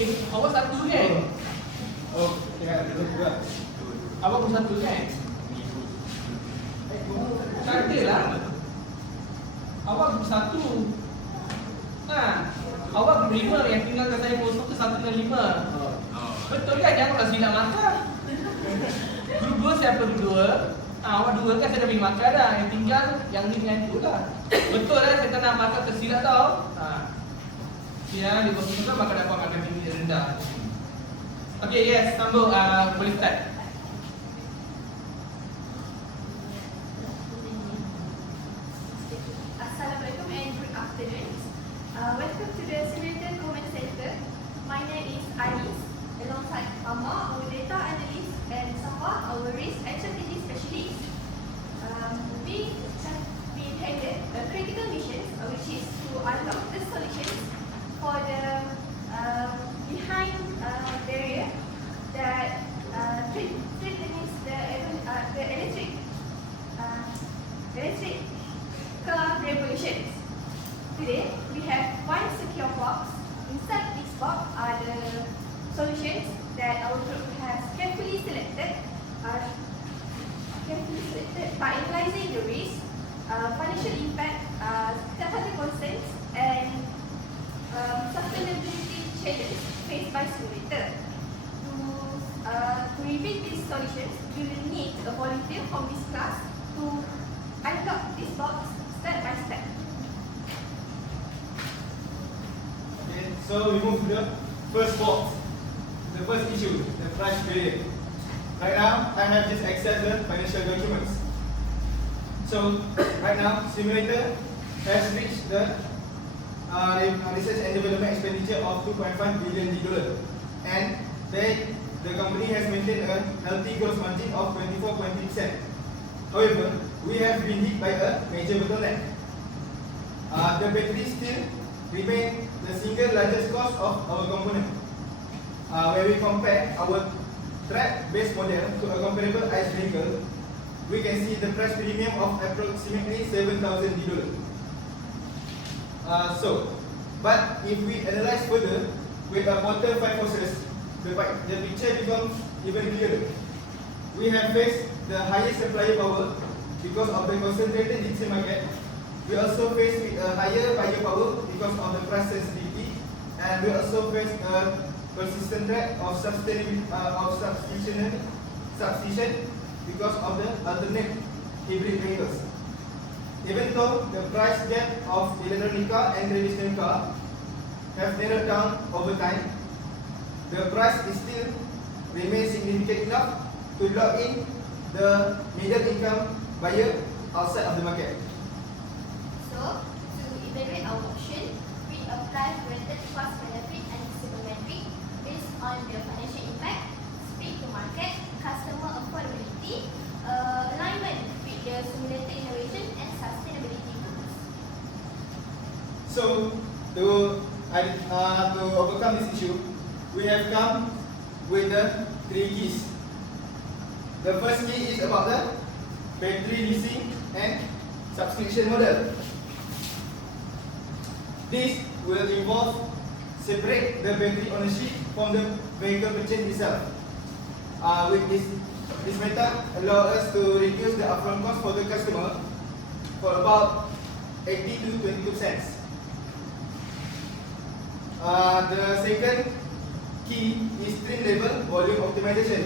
Awak satu kan? Oh, ya, betul juga. Awak pun satu kan? Katalah awak satu. Awak berlima, yang tinggalkan saya kosong tu 1 dengan 5. Betul kan? Janganlah silap makan. Grup 2 siapa grup 2? Awak 2 kan saya dah bagi makan dah. Yang tinggal yang ni dengan tu lah. Betul lah, saya tak nak makan tersilap tau. Ya, di kosong tu maka dapat makan tinggi rendah. Okay, yes, sambung. Boleh start. Assalamualaikum and good afternoon. Welcome to the Simulator Command Center. My name is Anis, alongside Amma, our data analyst, and Safa, our risk and strategy specialist. We intended a critical mission, which is to unlock the solutions for the behind barrier that threatens the electric car revolutions. Today, we have one secure box. Inside this box are the solutions that our group has carefully selected by analyzing the risk, financial impact, third-party concerns, and sustainability challenges faced by simulator. To reveal these solutions, you will need a volunteer from this class to unlock this box step by step. Okay, so we move to the first box. The first issue, the price barrier. Right now, I have just accessed the financial documents. So, right now, simulator has reached the research and development expenditure of $2.5 billion, and the company has maintained a healthy gross margin of 24.3%. However, we have been hit by a major bottleneck. The battery still remain the single largest cost of our component. When we compare our track-based model to a comparable ICE vehicle, we can see the price premium of approximately $7,000. But if we analyze further with a quarter 5 forces, the picture becomes even clearer. We have faced the highest supplier power because of the concentrated lithium market. We also face with a higher buyer power because of the price sensitivity, and we also face a persistent threat of substitution because of the alternate hybrid vehicles. Even though the price gap of electronic car and traditional car have narrowed down over time, the price is still remains significant enough to lock in the middle income buyer outside of the market. So, to evaluate our option, we apply weighted cost benefit and disable metric based on the financial impact, speed to market, customer affordability, alignment with the simulator innovation and sustainability goals. So, to overcome this issue, we have come with the 3 keys. The first key is about the battery leasing and subscription model. This will involve separate the battery ownership from the vehicle purchase itself. With this method allow us to reduce the upfront cost for the customer for about 80 to 22%. The second key is trim level volume optimization.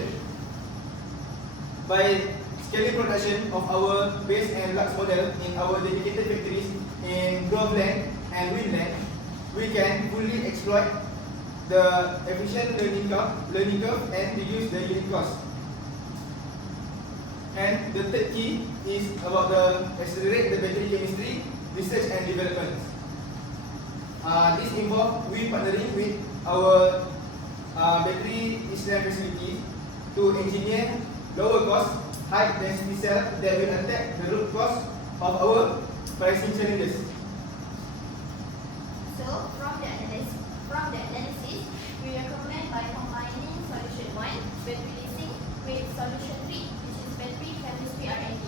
By scaling production of our base and Lux model in our dedicated factories in Groveland and Winland, we can fully exploit the efficient learning curve and reduce the unit cost. And the third key is about the accelerate the battery chemistry research and development. This involves we partnering with our battery engineering facility to engineer lower cost, high density cell that will attack the root cause of our pricing challenges. So, from the analysis, we recommend by combining solution 1, battery leasing, with solution 3, which is battery chemistry R&D.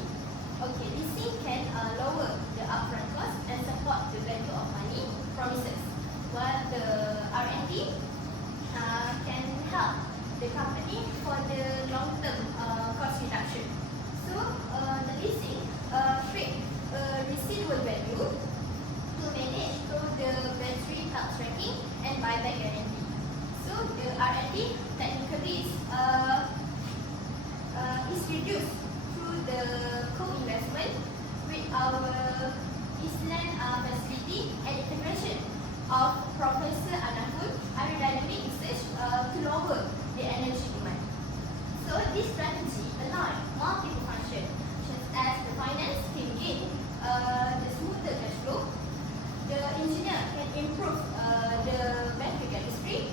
Okay, leasing can lower the upfront cost and support the value of money promises, while the R&D introduced through the co-investment with our Island facility and integration of Professor Anahul aerodynamic research to lower the energy demand. So this strategy aligns multiple functions such as the finance can gain the smoother cash flow, the engineer can improve the battery chemistry,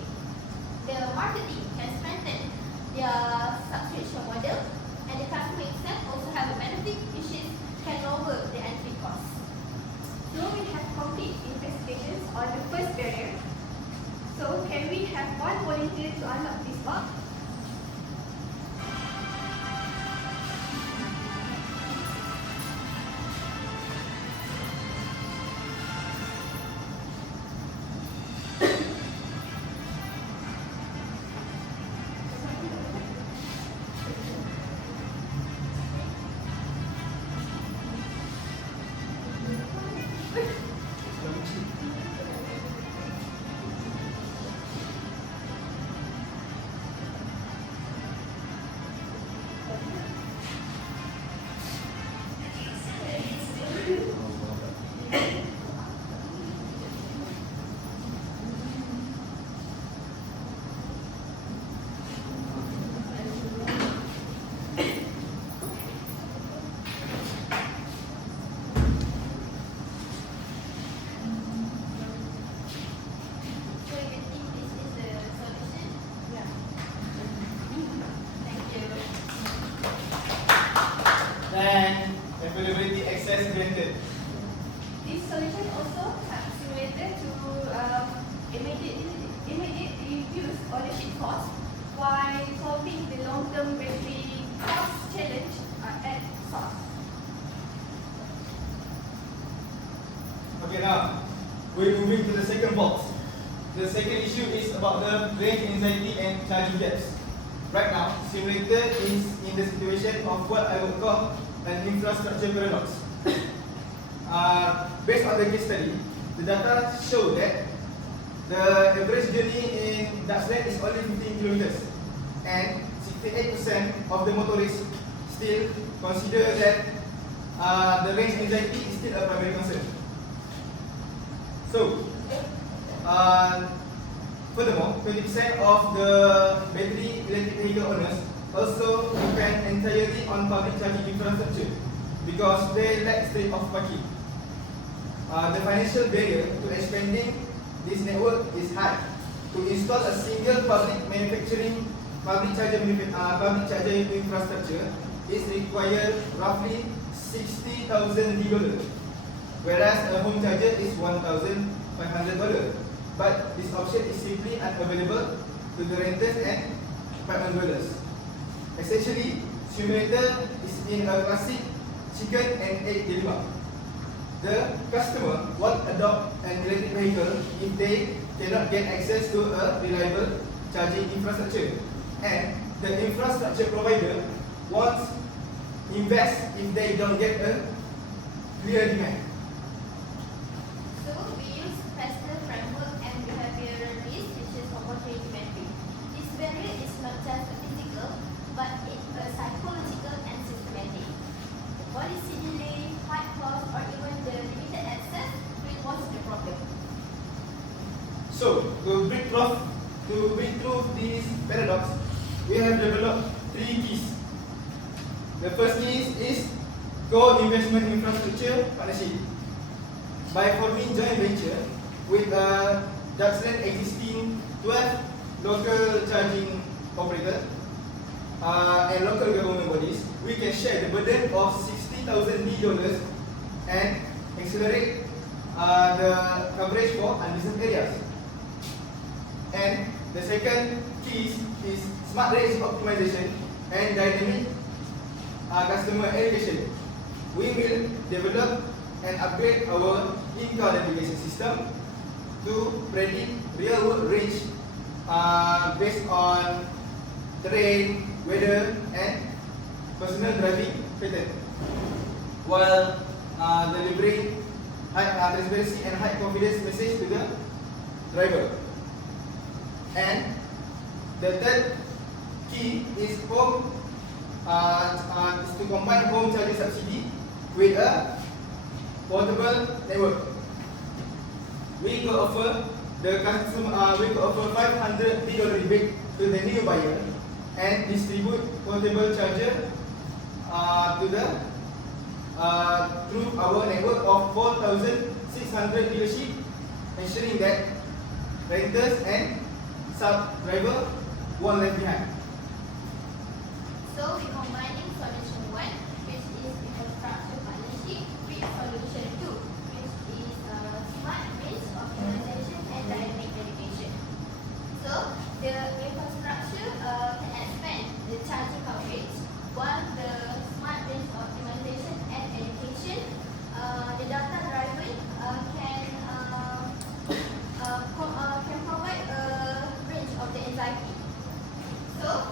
the marketing can strengthen their subscription model, and the customer itself also have a benefit which is can lower the entry cost. So we have complete investigations on the first barrier. So can we have one volunteer to unlock this box? So you think this is the solution? Yeah. Thank you. Then availability access granted. This solution also has simulator to immediately reduce ownership cost while solving the long-term battery cost challenge at source. Okay, now we're moving to the second box. The second issue is about the range anxiety and charging gaps. Right now, simulator is in the situation of what I would call an infrastructure paradox. Based on the case study, the data show that the average journey in Dutchland is only 15 kilometers, and 68% of the motorists still consider that the range anxiety is still a primary concern. So, furthermore, 20% of the battery electric vehicle owners also depend entirely on public charging infrastructure because they lack street-off parking. The financial barrier to expanding this network is high. To install a single public charger infrastructure is required roughly $60,000, whereas a home charger is $1,500. But this option is simply unavailable to the renters and apartment dwellers. Essentially, simulator is in a classic chicken and egg dilemma. The customer won't adopt an electric vehicle if they cannot get access to a reliable charging infrastructure, and the infrastructure provider won't invest if they don't get a clear demand. So we use Pascal framework and behavioralist, which is opportunity metric. This barrier is not just a physical, but it's a psychological and systematic. The policy delay, high cost, or even the limited access will cause the problem. So, to break through this paradox, we have developed three keys. The first key is co-investment infrastructure partnership. By forming joint venture with Dutchland existing 12 local charging operators and local government bodies, we can share the burden of $60,000 and accelerate the coverage for unreserved areas. And the second key is smart range optimization and dynamic customer education. We will develop and upgrade our in-car navigation system to predict real-world range based on terrain, weather, and personal driving pattern, while delivering high transparency and high confidence message to the driver. And the third key is home is to combine home charger subsidy with a portable network. We could offer the customer, we could offer $500 rebate to the new buyer and distribute portable charger to the through our network of 4,600 dealerships, ensuring that renters and sub-driver won't left behind. So we combining solution 1, which is infrastructure partnership, with solution 2, which is smart means optimization and dynamic navigation. So the infrastructure can expand the charging coverage, while the smart means optimization and education, the data driven can provide a range of the anxiety. So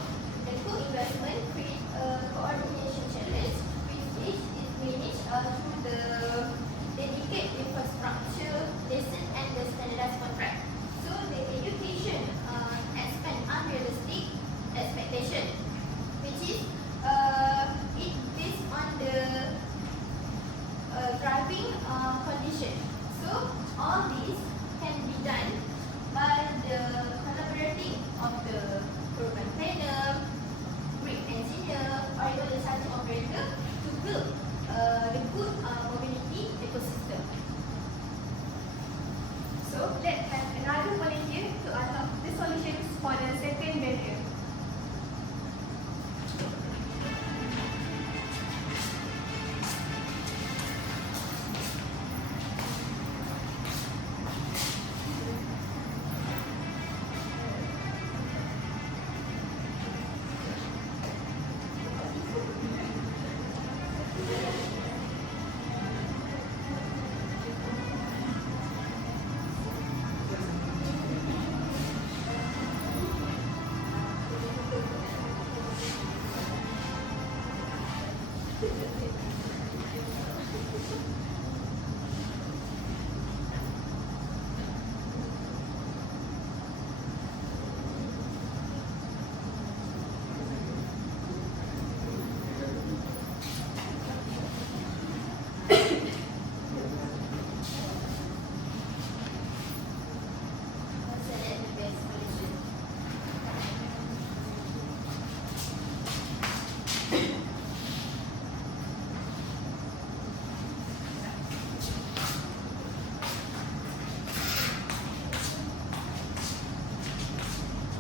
the co-investment create a coordination challenge, which is managed through the dedicated infrastructure lesson and the standardized contract. So the education expand unrealistic expectation, which is it based on the driving condition. So all these can be done by the collaborating of the program planner, grid engineer, or even the charging operator to build the good mobility ecosystem. So let's have another volunteer to unlock the solutions for the second barrier. Select the best solution.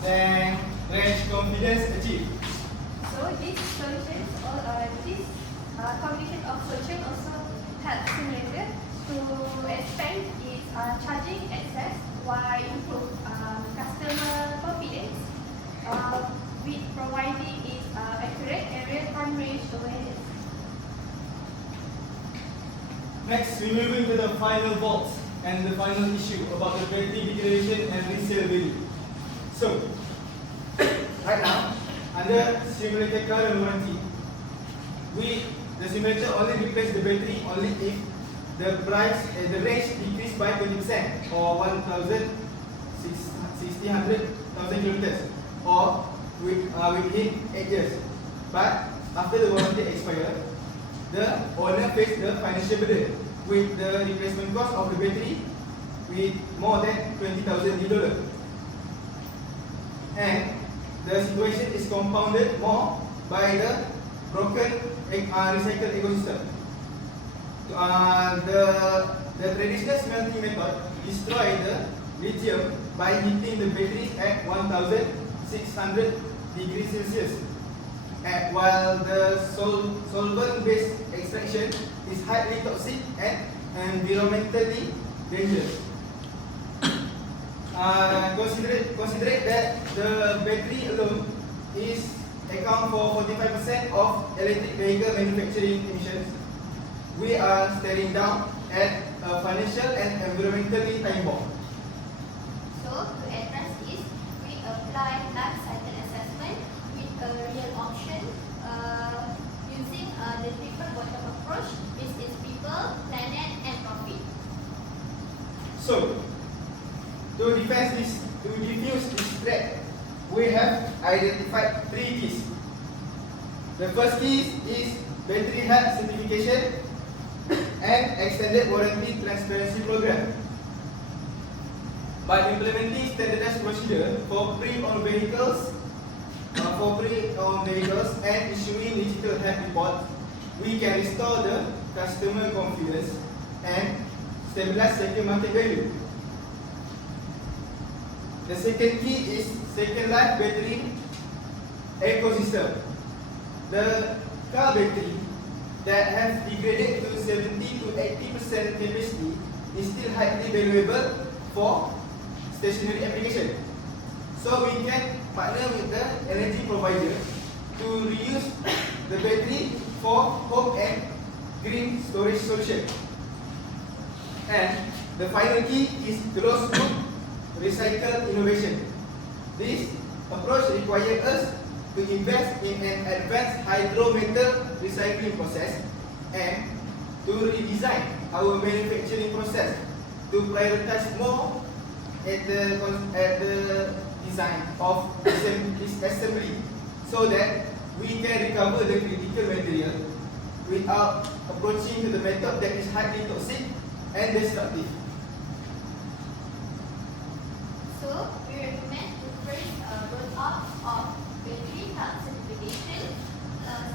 Then range confidence achieved. So these solutions, this combination of solutions also help simulator to expand its charging access while improve customer confidence with providing its accurate and real-time range awareness. Next, we move into the final vault and the final issue about the battery degradation and resale value. So, right now, under simulated current warranty, the simulator only replaces the battery only if the price, the range decreased by 20% or 1,600,000 kilometers or within 8 years. But after the warranty expires, the owner faces the financial burden with the replacement cost of the battery with more than $20,000. And the situation is compounded more by the broken recycled ecosystem. The traditional smelting method destroys the lithium by heating the batteries at 1,600 degrees Celsius. While the solvent-based extraction is highly toxic and environmentally dangerous. Consider that the battery alone is account for 45% of electric vehicle manufacturing emissions. We are staring down at a financial and environmentally time bomb. So to address this, we apply life cycle assessment with a real option using the triple bottom approach, which is people, planet, and profit. So, to diffuse this threat, we have identified 3 keys. The first key is battery health certification and extended warranty transparency program. By implementing standardized procedure for pre-owned vehicles, and issuing digital health reports, we can restore the customer confidence and stabilize second market value. The second key is second life battery ecosystem. The car battery that has degraded to 70 to 80% capacity is still highly valuable for stationary application. So we can partner with the energy provider to reuse the battery for home and green storage solution. And the final key is closed loop recycle innovation. This approach requires us to invest in an advanced hydrometal recycling process and to redesign our manufacturing process to prioritize more at the design of assembly so that we can recover the critical material without approaching to the method that is highly toxic and destructive. So, we recommend to first roll out of battery health certification,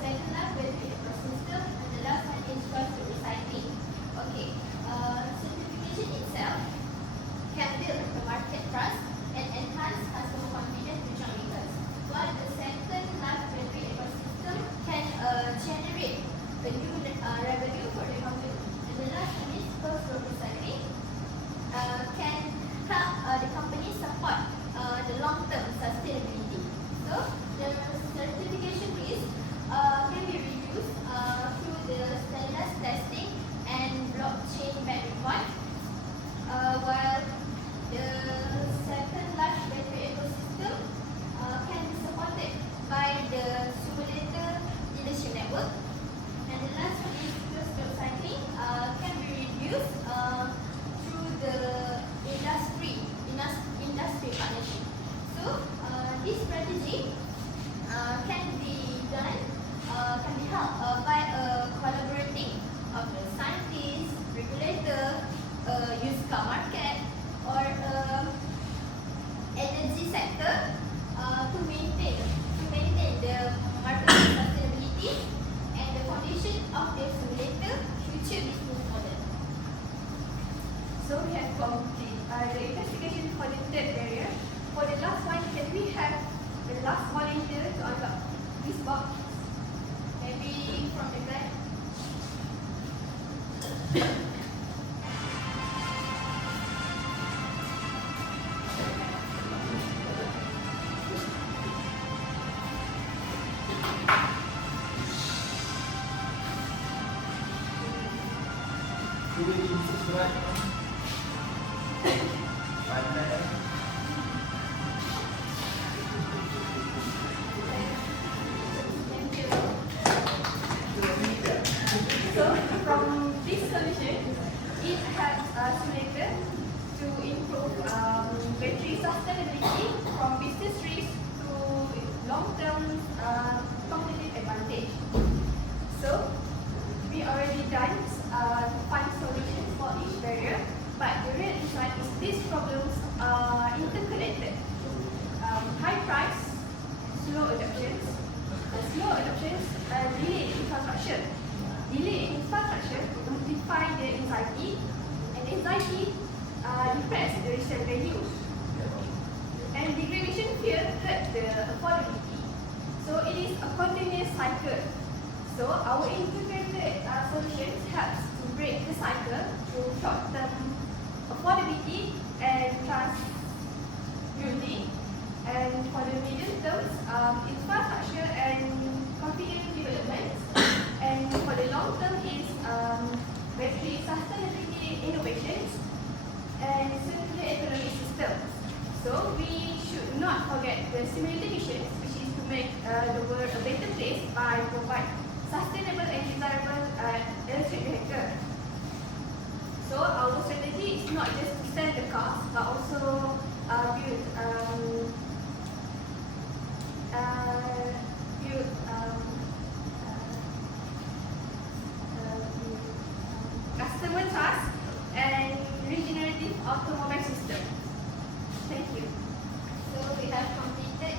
second life battery ecosystem, and the last one is cost recycling. Okay, certification itself can build the market trust and enhance customer confidence to join with us, while the second life battery ecosystem can generate a new revenue for the company. And the last one is cost recycling, can help the company support the long-term sustainability. So, the certification risk can be reduced through the standardized testing and blockchain-backed report, while the second life battery ecosystem can be supported by the simulator dealership network. And the last one is closed loop cycling can be reduced through the industry partnership. So this strategy can be done, can be helped by collaborating of the scientists, regulator, used car market, or energy sector to maintain the market sustainability and the foundation of the simulator future business model. So we have complete the investigation for the third area. For the last one, can we have the last volunteer to unlock this box? Maybe from the back. Thank you. So from this solution, it has a simulator to improve battery sustainability from business risk to long-term competitive advantage. So we already done to find solutions for each barrier, but the real insight is these problems are interconnected. High price, slow adoptions, delay in infrastructure. Delay in infrastructure amplify the anxiety, and anxiety depress the resale value. And degradation fear hurt the affordability. So it is a continuous cycle. So our integrated solutions helps to break the cycle through short-term affordability and trust building, and for the medium terms, infrastructure and confidence development, and for the long term is battery sustainability innovations and circular economic systems. So we should not forget the simulated missions, which is to make the world a better place by providing sustainable and desirable electric vehicle. So our strategy is not just to sell the cars, but also build automobile system. Thank you. So we have completed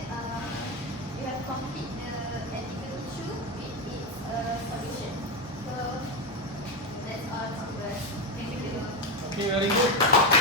the ethical issue with its solution. So that's all from us. Thank you. Okay, very good.